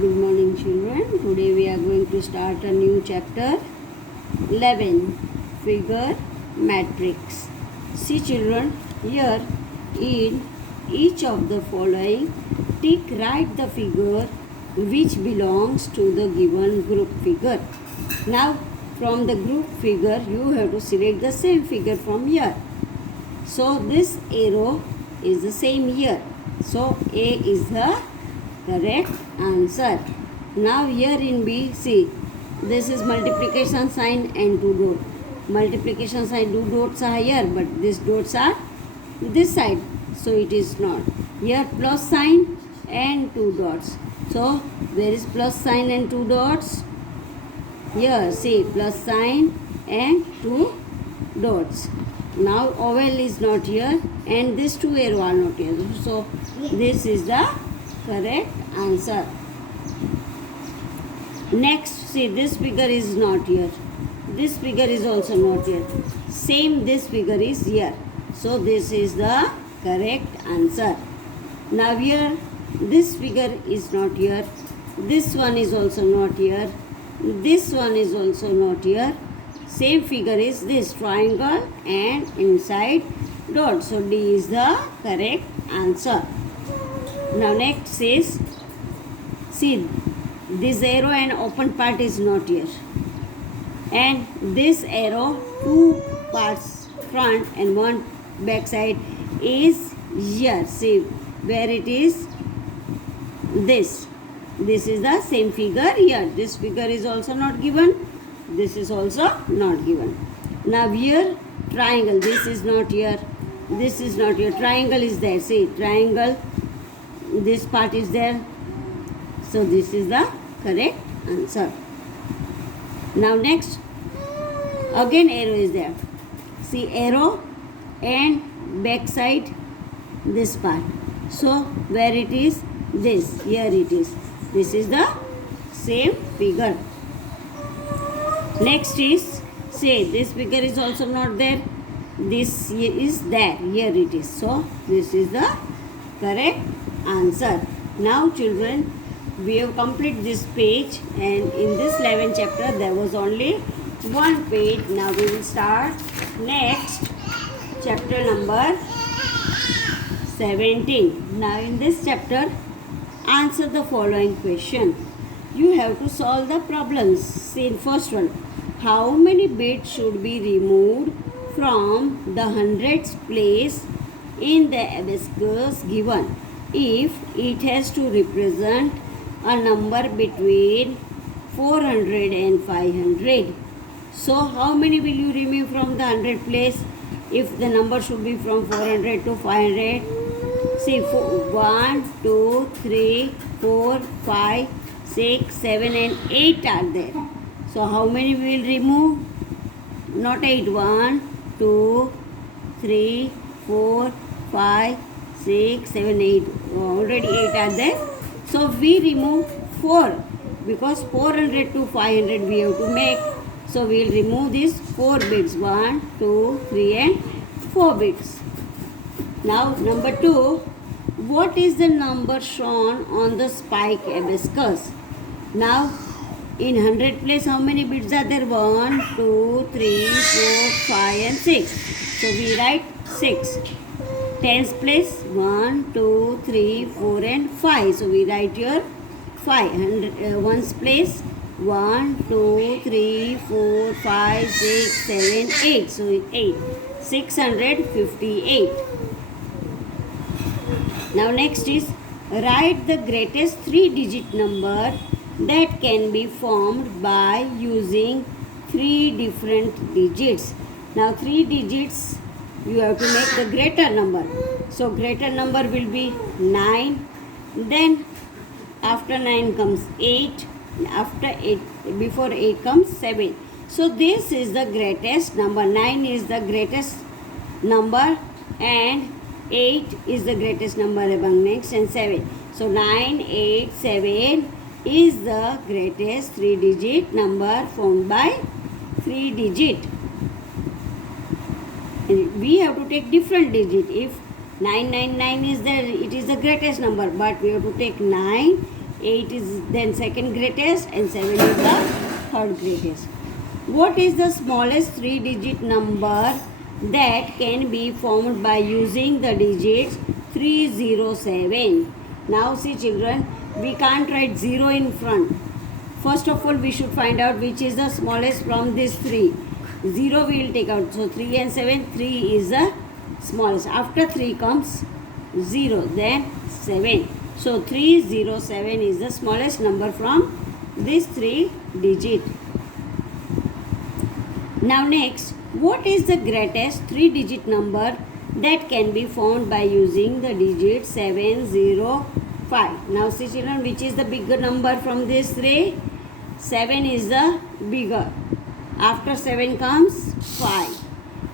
Good morning, children. Today we are going to start a new chapter 11, Figure Matrix. See, children, here in each of the following, write the figure which belongs to the given group figure. Now, from the group figure, you have to select the same figure from here. So, this arrow is the same here. So, A is the correct answer. Now here in B, see, this is multiplication sign and two dots. Multiplication sign, two dots are here, but these dots are this side, so it is not. Here plus sign and two dots. So there is plus sign and two dots. Here see, plus sign and two dots. Now oval is not here and these two arrows are not here. So this is the correct answer. Next, see, this figure is not here. This figure is also not here. Same, this figure is here. So this is the correct answer. Now here, this figure is not here. This one is also not here. This one is also not here. Same figure is this triangle and inside dot. So D is the correct answer. Now next is, see, this arrow and open part is not here. And this arrow, two parts front and one back side is here. See where it is, this. This is the same figure here. This figure is also not given. This is also not given. Now here triangle, this is not here. This is not here. Triangle is there. See, triangle, this part is there. So this is the correct answer. Now next, again arrow is there. See, arrow and back side, this part. So where it is, this, here it is. This is the same figure. Next is, say, this figure is also not there. This is there. Here it is. So this is the correct answer. Now children, we have completed this page, and in this 11th chapter there was only one page. Now we will start next chapter number 17. Now in this chapter, answer the following question. You have to solve the problems. See, first one, how many bits should be removed from the hundreds place in the abacus given if it has to represent a number between 400 and 500. So how many will you remove from the 100 place if the number should be from 400 to 500? See, 1, 2, 3, 4, 5, 6, 7 and 8 are there. So how many we will remove? Not 8. 1, 2, 3, 4, 5, 6, 7, 8. Already 8 are there. So we remove 4 because 400 to 500 we have to make. So we will remove these 4 bits. 1, 2, 3 and 4 bits. Now number 2, what is the number shown on the spike abacus? Now in 100 place how many bits are there? 1, 2, 3, 4, 5 and 6. So we write 6. Tens place 1, 2, 3, 4 and 5. So we write here 5. Ones place 1, 2, 3, 4, 5, 6, 7, 8. So 8. 658. Now next is, write the greatest 3-digit number that can be formed by using 3 different digits. Now 3 digits, you have to make the greater number. So greater number will be 9. Then after 9 comes 8. After 8, before 8 comes 7. So this is the greatest number. 9 is the greatest number and 8 is the greatest number among next and 7. So 9, 8, 7 is the greatest 3-digit number formed by 3 digit. We have to take different digit. If 999 is there, it is the greatest number, but we have to take 9 8 is then second greatest, and 7 is the third greatest. What is the smallest 3-digit number that can be formed by using the digits 307? Now see children, we can't write 0 in front. First of all, we should find out which is the smallest from these 3. 0 we will take out. So 3 and 7, 3 is the smallest. After 3 comes 0, then 7. So 307 is the smallest number from these 3 digit. Now next, what is the greatest 3-digit number that can be found by using the digit 705? Now see children, which is the bigger number from these 3? 7 is the bigger. After 7 comes 5.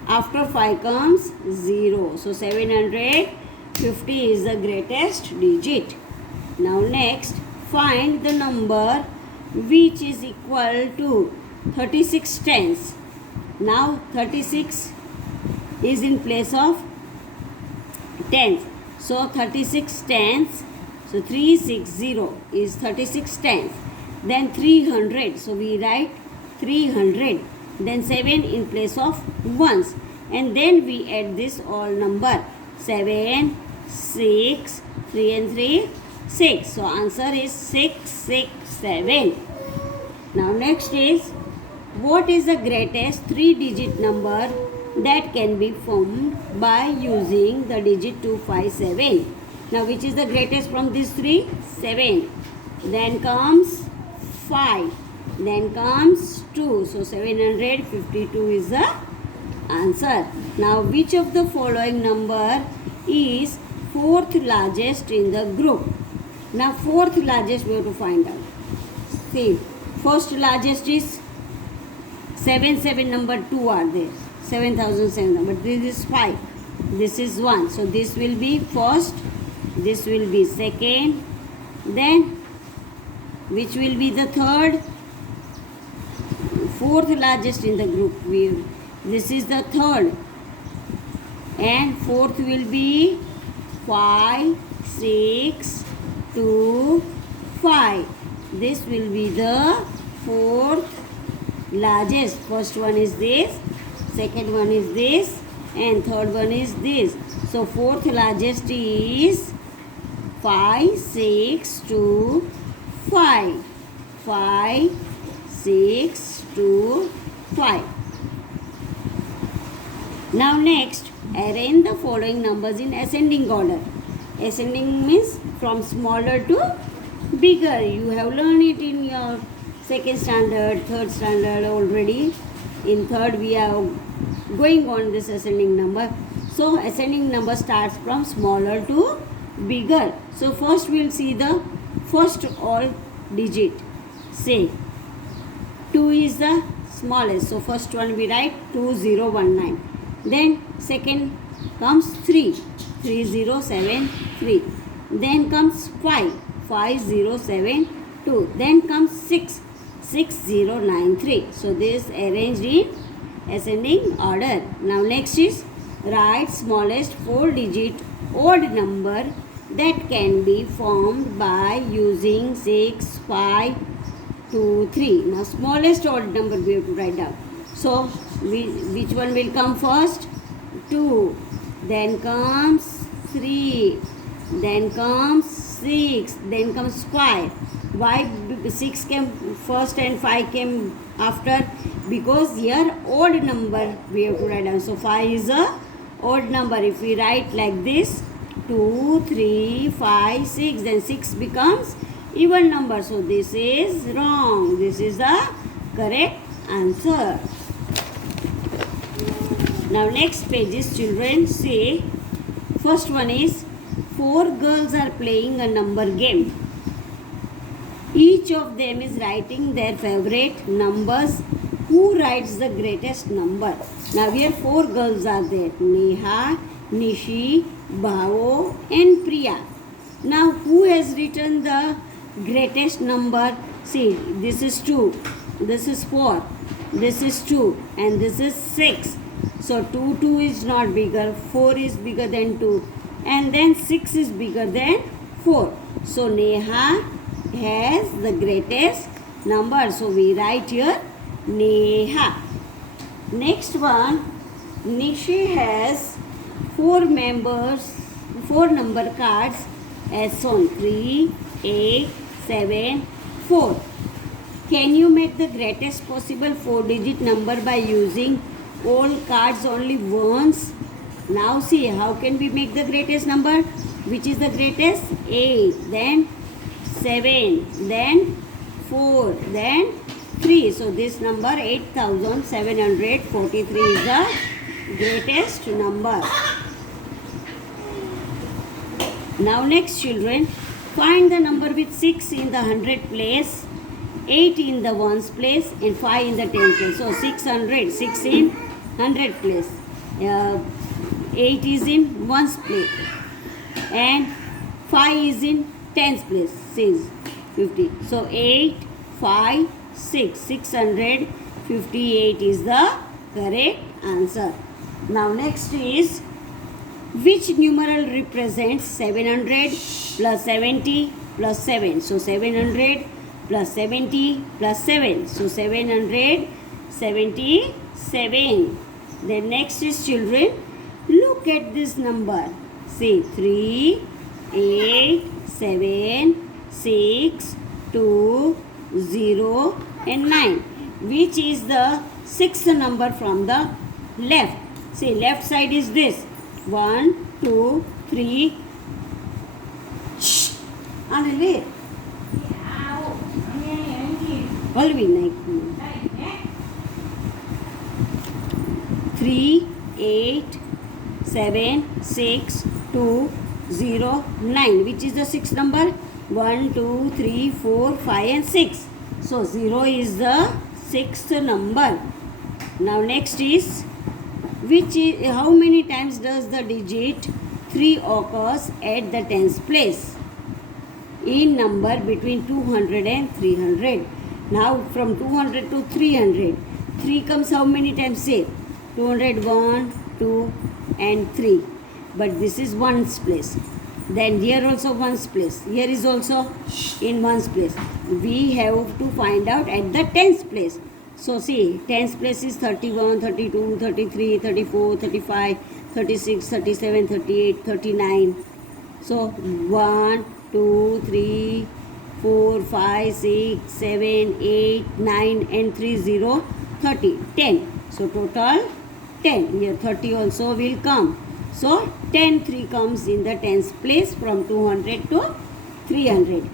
After 5 comes 0. So 750 is the greatest digit. Now next, find the number which is equal to 36 tens. Now 36 is in place of tens. So 36 tens. So 360 is 36 tens. Then 300. So we write 300. Then 7 in place of ones. And then we add this all number. 7, 6, 3 and 3, 6. So answer is 667. Now next is, what is the greatest 3-digit number that can be formed by using the digit 257? Now which is the greatest from these 3? 7. Then comes 5. Then comes 2. So 752 is the answer. Now which of the following number is 4th largest in the group? Now 4th largest we have to find out. See, first largest is 7 number 2 are there. 7007. But this is 5. This is 1. So this will be first. This will be second. Then which will be the third? 4th largest in the group. This is the third. And 4th will be 5, 6, 2, 5. This will be the 4th largest. First one is this, second one is this, and third one is this. So 4th largest is 5, 6, 2, 5. 5, 6, 2, 5. Now next, arrange the following numbers in ascending order. Ascending means from smaller to bigger. You have learned it in your second standard, third standard already. In third we are going on this ascending number. So ascending number starts from smaller to bigger. So first we will see the first all digit. Say 2 is the smallest. So first one we write 2019. Then second comes 3. 3073. Then comes 5. 5072. Then comes 6. 6093. So this arranged in ascending order. Now next is write smallest 4-digit odd number that can be formed by using 6, 5, 2, 3. Now smallest odd number we have to write down. So which one will come first? 2. Then comes 3. Then comes 6. Then comes 5. Why 6 came first and 5 came after? Because here odd number we have to write down. So 5 is a odd number. If we write like this, 2, 3, 5, 6, then 6 becomes even number. So this is wrong. This is the correct answer. Now next page is children say, first one is 4 girls are playing a number game. Each of them is writing their favorite numbers. Who writes the greatest number? Now here 4 girls are there. Neha, Nishi, Bhavo and Priya. Now who has written the greatest number? See, this is 2, this is 4, this is 2 and this is 6. So 2 is not bigger, 4 is bigger than 2 and then 6 is bigger than 4. So Neha has the greatest number. So we write here Neha. Next one, Nishi has four number cards as shown 3, 8, 7, 4. Can you make the greatest possible 4-digit number by using all cards only once? Now see, how can we make the greatest number? Which is the greatest? 8, then 7, then 4, then 3. So this number 8743 is the greatest number. Now next children, find the number with 6 in the 100 place, 8 in the ones place and 5 in the 10 place. So 600, 6 in 100 place, 8 is in ones place and 5 is in tens place, says 50. So 8, 5, 6, 658 is the correct answer. Now next is, which numeral represents 700 plus 70 plus 7? So 700 plus 70 plus 7. So 777. Then next is children, look at this number. See 3, 8, 7, 6, 2, 0 and 9. Which is the sixth number from the left? See, left side is this. 1, 2, 3. Shh. Anile. Alvin. 3, 8, 7, 6, 2, 0, 9. Which is the sixth number? 1, 2, 3, 4, 5 and 6. So 0 is the sixth number. Now next is, how many times does the digit 3 occurs at the tens place in number between 200 and 300? Now from 200 to 300, 3 comes how many times? Say 200, 1, 2 and 3. But this is ones place. Then here also ones place. Here is also in ones place. We have to find out at the tens place. So see, tens place is 31, 32, 33, 34, 35, 36, 37, 38, 39. So 1, 2, 3, 4, 5, 6, 7, 8, 9 and 3, 0, 30, 10. So total 10. Here 30 also will come. So 10, 3 comes in the tens place from 200 to 300.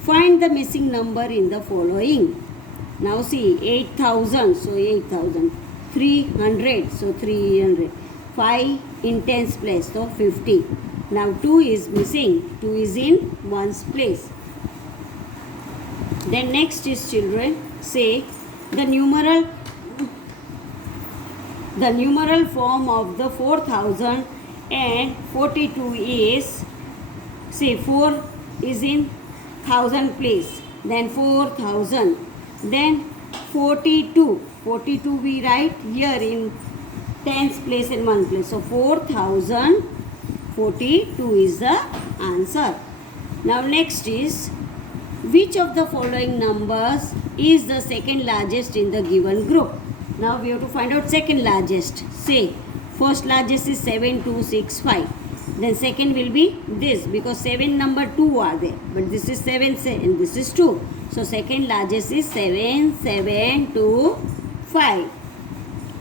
Find the missing number in the following. Now see, 8,000, so 8,000. 300, so 300. 5 in tens place, so 50. Now 2 is missing. 2 is in ones place. Then next is children, say the numeral form of the 4042 is, say 4 is in thousand place, then 4,000, then 42 we write here in tens place and one place. So 4042 is the answer. Now next is, which of the following numbers is the second largest in the given group? Now we have to find out second largest. Say first largest is 7265. Then second will be this, because 7 number 2 are there. But this is 7 and this is 2. So second largest is 7725.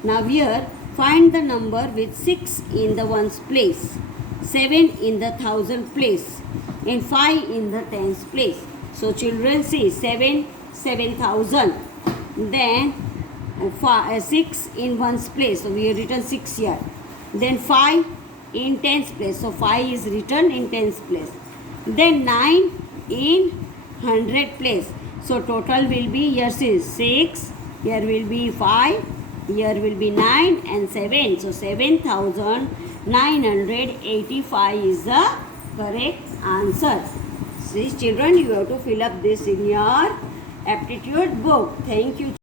Now here find the number with 6 in the ones place, 7 in the thousand place and 5 in the tens place. So children see 7,000. Then 6 in ones place, so we have written 6 here. Then 5 in tens place, so 5 is written in tens place. Then 9 in 100 place, so total will be, here is 6, here will be 5, here will be 9 and 7. So 7,985 is the correct answer. See children, you have to fill up this in your aptitude book. Thank you.